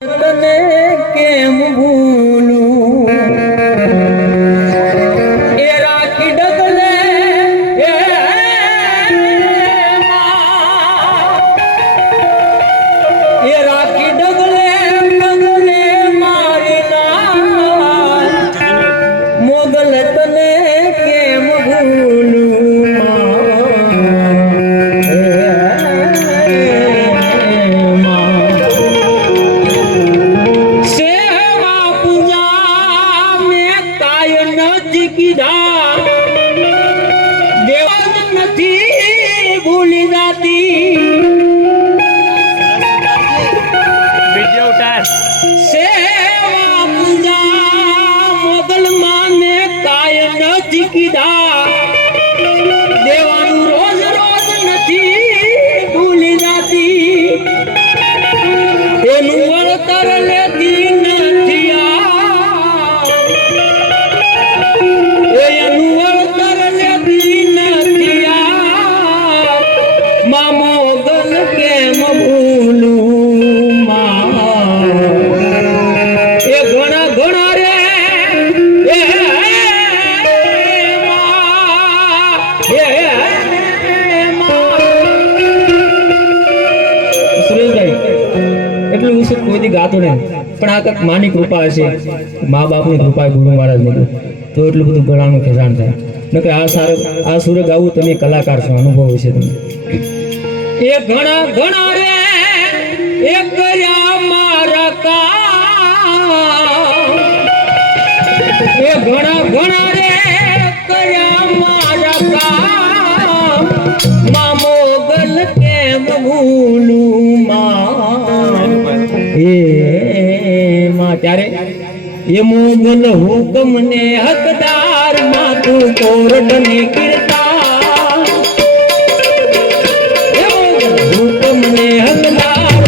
તને કેમ ભૂલું એ રાખી ડગલે એ રાખી ડગલે ડગલે મારી નાથ મોગલ તને કેમ ભૂલું ભૂલી જાતી સેવા પૂજા મોગલ માને કાય નથી કીધા દેવાનું રોજ રોજ નથી ભૂલી જાતી એનું વળતર લેતી નથી એનું વળતર લેતી નથી મોગલ કેમ ભૂલું એ ઘણા ઘણા રે સુરેશભાઈ એટલું વિશે કોઈ ગાતો નહીં પણ આ કંઈક માની કૃપા હશે મા બાપની કૃપા ગુરુ મહારાજ ની તો એટલું બધું ગળાનું ખેંચાણ થાય નકર આ સુર ગાવું તમે કલાકાર છો અનુભવ હશે તમને એ ઘણા ઘણા રે એ કર્યા મારા કામ એ ઘણા ઘણા રે કર્યા મારા કામ મોગલ કેમ ભૂલું એ ત્યારે એ મોગલ હુકમ ને હકદાર માતું કોરટ ને કીર્તા હુકમ ને હકદાર